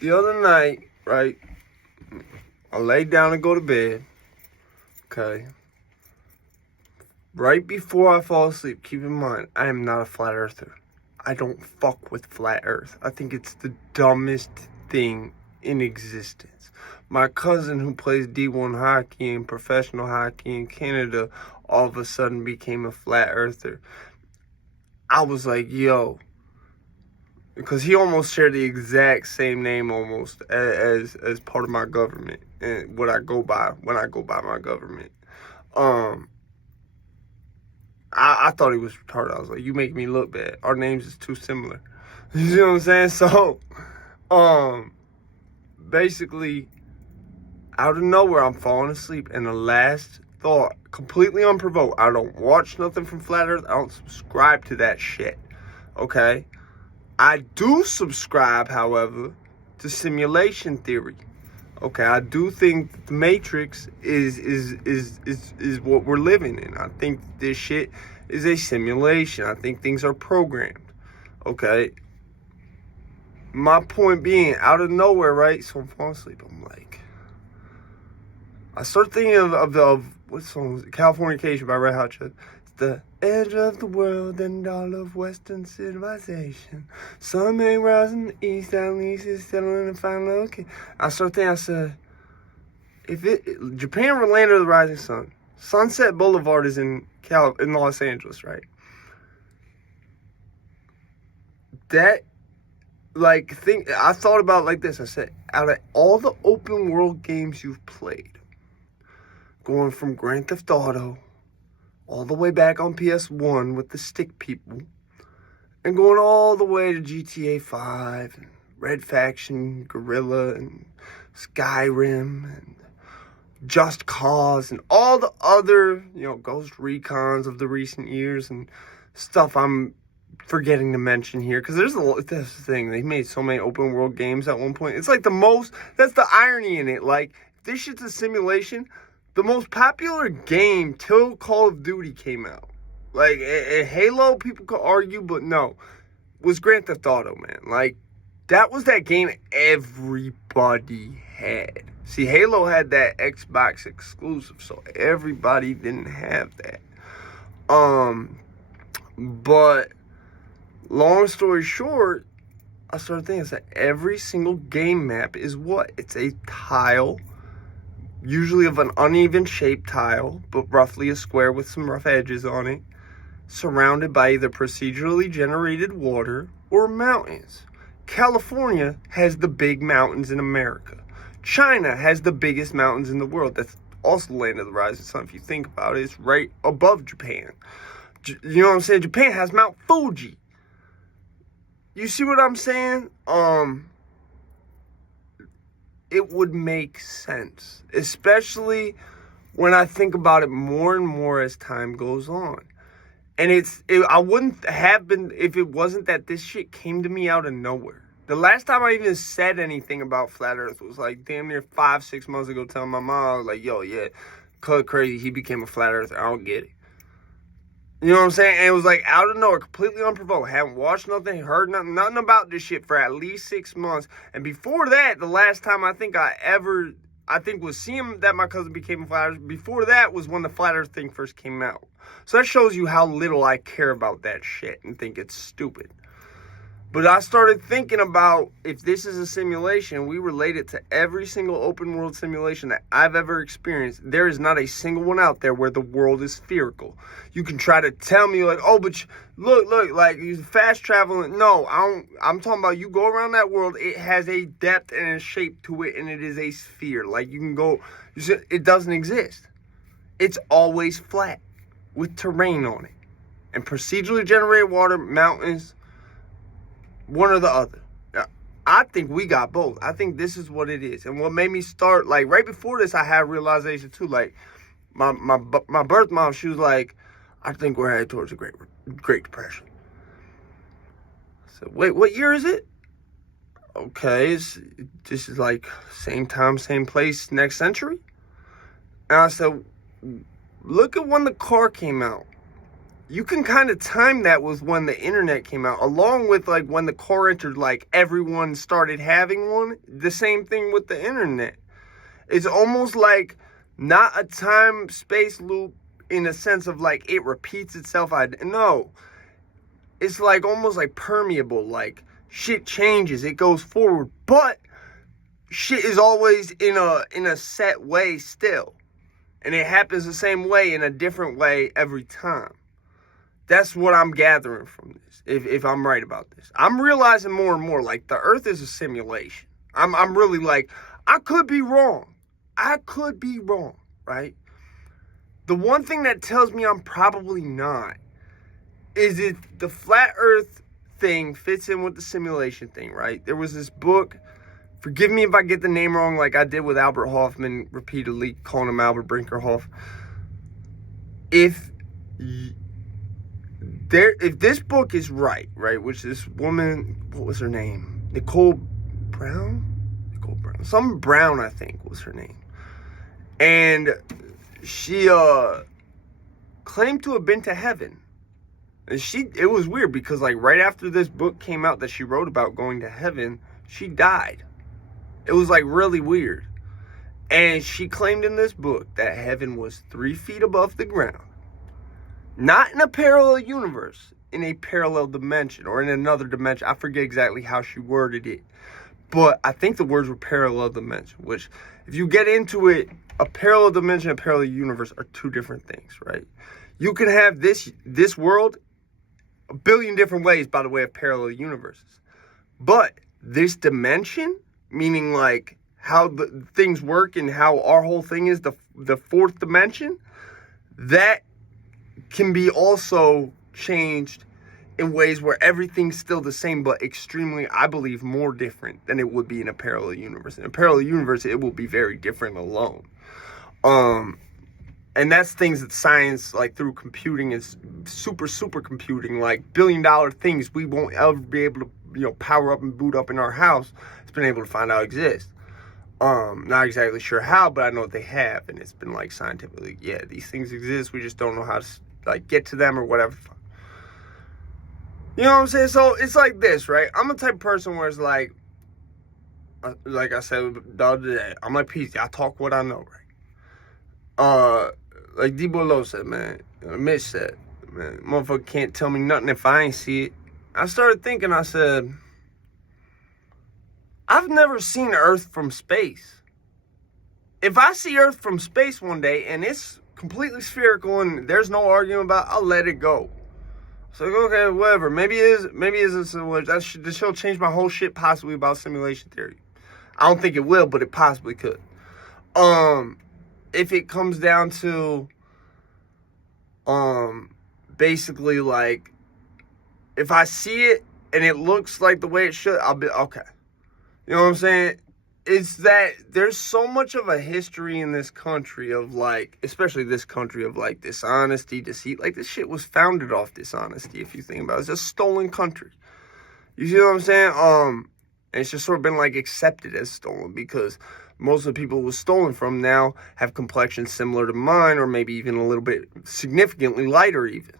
the other night, right, I laid down to go to bed, okay? Right before I fall asleep, keep in mind, I am not a flat earther. I don't fuck with flat earth. I think it's the dumbest thing in existence. My cousin who plays D1 hockey and professional hockey in Canada all of a sudden became a flat earther. I was like, yo, because he almost shared the exact same name almost as part of my government and what I go by when I go by my government. I thought he was retarded. I was like, you make me look bad. Our names is too similar. You know what I'm saying? So, basically, out of nowhere, I'm falling asleep, and the last thought, completely unprovoked. I don't watch nothing from Flat Earth. I don't subscribe to that shit. Okay? I do subscribe, however, to simulation theory. Okay, I do think the Matrix is what we're living in. I think this shit is a simulation. I think things are programmed. Okay. My point being, out of nowhere, right? So I'm falling asleep. I'm like, I start thinking of what song was it? Californication by Red Hot Chili. The edge of the world and all of Western civilization. Sun may rise in the east, at least it's settling the final location. I started thinking, I said, Japan or Land of the Rising Sun? Sunset Boulevard is in Los Angeles, right? I thought about it like this. I said, out of all the open world games you've played, going from Grand Theft Auto all the way back on PS1 with the stick people, and going all the way to GTA 5, and Red Faction, Guerrilla, and Skyrim, and Just Cause, and all the other, Ghost Recons of the recent years, and stuff I'm forgetting to mention here, because that's the thing, they made so many open world games at one point. It's like that's the irony in it. Like, this shit's a simulation. The most popular game till Call of Duty came out, like Halo, people could argue, but no, was Grand Theft Auto, man. Like, that was that game everybody had. See, Halo had that Xbox exclusive, so everybody didn't have that. But long story short, I started thinking that every single game map is what? It's a tile, usually of an uneven shaped tile, but roughly a square with some rough edges on it, surrounded by either procedurally generated water or mountains. California has the big mountains in America. China has the biggest mountains in the world. That's also the land of the rising sun. If you think about it, it's right above Japan. You know what I'm saying? Japan has Mount Fuji. You see what I'm saying? It would make sense, especially when I think about it more and more as time goes on. And I wouldn't have been if it wasn't that this shit came to me out of nowhere. The last time I even said anything about Flat Earth was like damn near 5-6 months ago, telling my mom, I was like, yo, yeah, Cud crazy, he became a Flat Earther. I don't get it. You know what I'm saying? And it was like out of nowhere, completely unprovoked. Haven't watched nothing, heard nothing about this shit for at least 6 months. And before that, the last time I think was seeing that my cousin became a Flat Earther. Before that was when the Flat Earth thing first came out. So that shows you how little I care about that shit and think it's stupid. But I started thinking about, if this is a simulation, we relate it to every single open world simulation that I've ever experienced. There is not a single one out there where the world is spherical. You can try to tell me like, oh, but look, like you fast traveling. No, I'm talking about you go around that world. It has a depth and a shape to it, and it is a sphere. Like you can go, it doesn't exist. It's always flat with terrain on it and procedurally generated water, mountains. One or the other. I think we got both. I think this is what it is. And what made me start, like, right before this, I had realization, too. Like, my birth mom, she was like, I think we're headed towards a Great Depression. I said, wait, what year is it? Okay, this is like same time, same place, next century? And I said, look at when the car came out. you can kind of time that with when the internet came out, along with like when the car entered, like everyone started having one. The same thing with the internet. It's almost like not a time space loop in a sense of like it repeats itself. No, it's like almost like permeable. Like shit changes, it goes forward, but shit is always in a set way still, and it happens the same way in a different way every time. That's what I'm gathering from this. If I'm right about this, I'm realizing more and more like the Earth is a simulation. I'm really like, I could be wrong. Right? The one thing that tells me I'm probably not is if the flat Earth thing fits in with the simulation thing, right? There was this book. Forgive me if I get the name wrong, like I did with Albert Hoffman, repeatedly calling him Albert Brinkerhoff. If this book is right, which this woman, what was her name? Nicole Brown? Some Brown, I think, was her name. And she claimed to have been to heaven. And it was weird because like right after this book came out that she wrote about going to heaven, she died. It was like really weird. And she claimed in this book that heaven was 3 feet above the ground. Not in a parallel universe, in a parallel dimension or in another dimension. I forget exactly how she worded it. But I think the words were parallel dimension, which if you get into it, a parallel dimension and a parallel universe are two different things, right? You can have this world a billion different ways by the way of parallel universes. But this dimension, meaning like how the things work and how our whole thing is the fourth dimension, that can be also changed in ways where everything's still the same, but extremely, I believe, more different than it would be in a parallel universe. In a parallel universe, it will be very different alone. And that's things that science, like through computing, is super computing, like $1 billion things we won't ever be able to, power up and boot up in our house. It's been able to find out exist. Not exactly sure how, but I know they have, and it's been like scientifically, yeah, these things exist. We just don't know how to like get to them or whatever. You know what I'm saying? So it's like this, right? I'm the type of person where it's like I said the other day, I'm like PC. I talk what I know, right? Like Debo Lowe said, man, Mitch said, man, motherfucker can't tell me nothing if I ain't see it. I started thinking, I said, I've never seen Earth from space. If I see Earth from space one day and it's completely spherical and there's no argument about it, I'll let it go. So okay, whatever. Maybe it isn't so much. This show changed my whole shit possibly about simulation theory. I don't think it will, but it possibly could. If it comes down to basically like if I see it and it looks like the way it should, I'll be okay. You know what I'm saying? It's that there's so much of a history in this country of like, especially this country of like dishonesty, deceit. Like this shit was founded off dishonesty. If you think about it, it's a stolen country. You see what I'm saying? And it's just sort of been like accepted as stolen because most of the people it was stolen from now have complexions similar to mine, or maybe even a little bit significantly lighter even.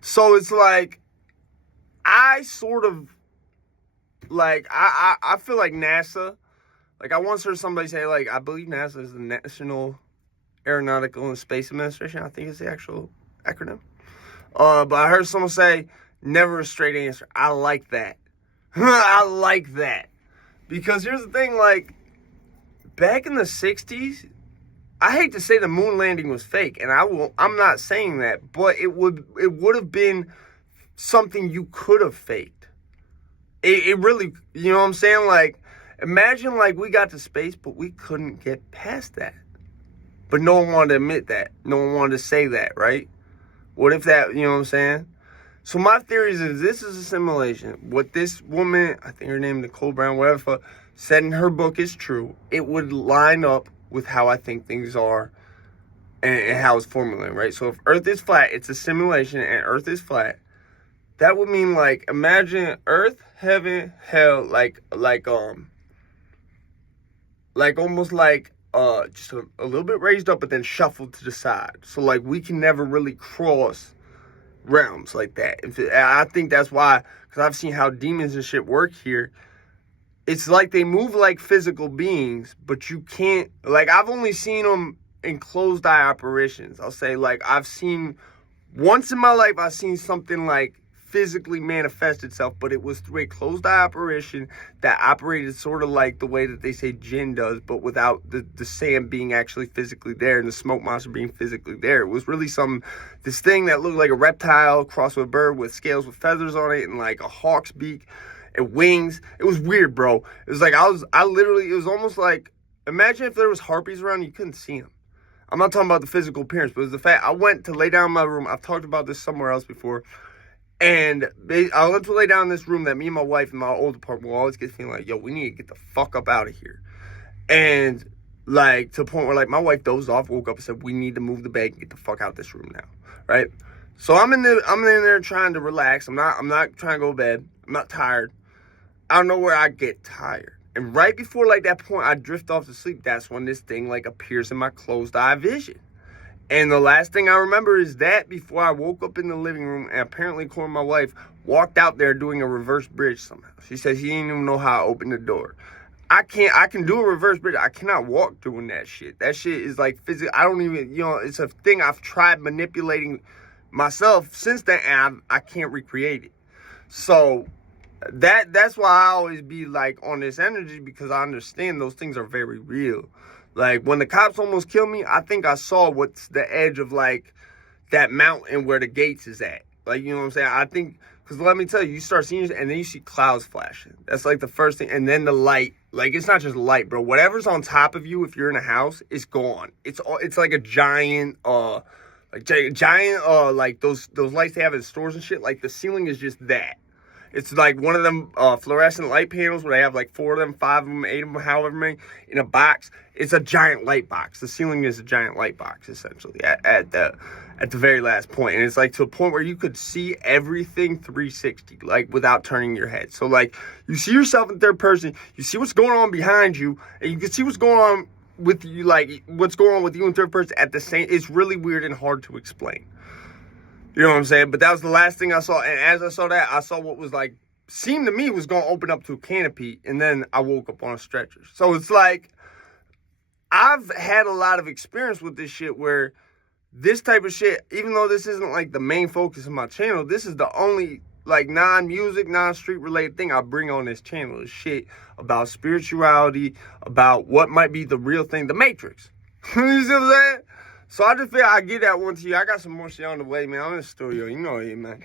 So it's like, I sort of like, I feel like NASA. Like, I once heard somebody say, like, I believe NASA is the National Aeronautical and Space Administration. I think it's the actual acronym. But I heard someone say, never a straight answer. I like that. I like that. Because here's the thing, like, back in the 60s, I hate to say the moon landing was fake, and I'm not saying that, but it would have been something you could have faked. It really, you know what I'm saying? Like, imagine like we got to space, but we couldn't get past that. But no one wanted to admit that. No one wanted to say that, right? What if that, you know what I'm saying? So my theory is if this is a simulation, what this woman, I think her name Nicole Brown, whatever, said in her book is true, it would line up with how I think things are and how it's formulated, right? So if Earth is flat, it's a simulation and Earth is flat. That would mean like, imagine Earth, heaven, hell, like almost like just a little bit raised up but then shuffled to the side. So like we can never really cross realms like that. I think that's why, because I've seen how demons and shit work here. It's like they move like physical beings, but you can't, like, I've only seen them in closed eye apparitions. I'll say, like, once in my life, I've seen something like physically manifest itself, but it was through a closed eye apparition that operated sort of like the way that they say jinn does, but without the sand being actually physically there and the smoke monster being physically there. It was really this thing that looked like a reptile crossed with a bird with scales with feathers on it and like a hawk's beak and wings. It was weird, bro. It was like, it was almost like, imagine if there was harpies around, you couldn't see them. I'm not talking about the physical appearance, but it was the fact I went to lay down in my room. I've talked about this somewhere else before. And I went to lay down in this room that me and my wife in my old apartment will always get feeling like, yo, we need to get the fuck up out of here. And like, to the point where like my wife dozed off, woke up and said, we need to move the bed and get the fuck out of this room now. Right? So I'm in there trying to relax. I'm not trying to go to bed. I'm not tired. I don't know where I get tired. And right before like that point I drift off to sleep, that's when this thing like appears in my closed eye vision. And the last thing I remember is that before I woke up in the living room, and apparently Cora, my wife, walked out there doing a reverse bridge somehow. She said she didn't even know how to open the door. I can do a reverse bridge. I cannot walk doing that shit. That shit is like physical. I don't even, it's a thing I've tried manipulating myself since then, and I can't recreate it. So that's why I always be like on this energy, because I understand those things are very real. Like when the cops almost killed me, I think I saw what's the edge of like that mountain where the gates is at. Like, you know what I'm saying? I think, because let me tell you, you start seeing it and then you see clouds flashing. That's like the first thing. And then the light, like it's not just light, bro. Whatever's on top of you, if you're in a house, it's gone. It's like a giant, like those lights they have in stores and shit. Like the ceiling is just that. It's like one of them fluorescent light panels where they have like 4 of them, 5 of them, 8 of them, however many, in a box. It's a giant light box. The ceiling is a giant light box, essentially, at the very last point. And it's like to a point where you could see everything 360, like without turning your head. So like you see yourself in third person, you see what's going on behind you, and you can see what's going on with you, like what's going on with you in third person at the same. It's really weird and hard to explain. You know what I'm saying? But that was the last thing I saw. And as I saw that, I saw what was like, seemed to me was going to open up to a canopy. And then I woke up on a stretcher. So it's like, I've had a lot of experience with this shit where this type of shit, even though this isn't like the main focus of my channel, this is the only like non-music, non-street related thing I bring on this channel. Is shit about spirituality, about what might be the real thing, the Matrix. You see what I'm saying? So I just feel I get that one to you. I got some more shit on the way, man. I'm in the studio. You know it, man.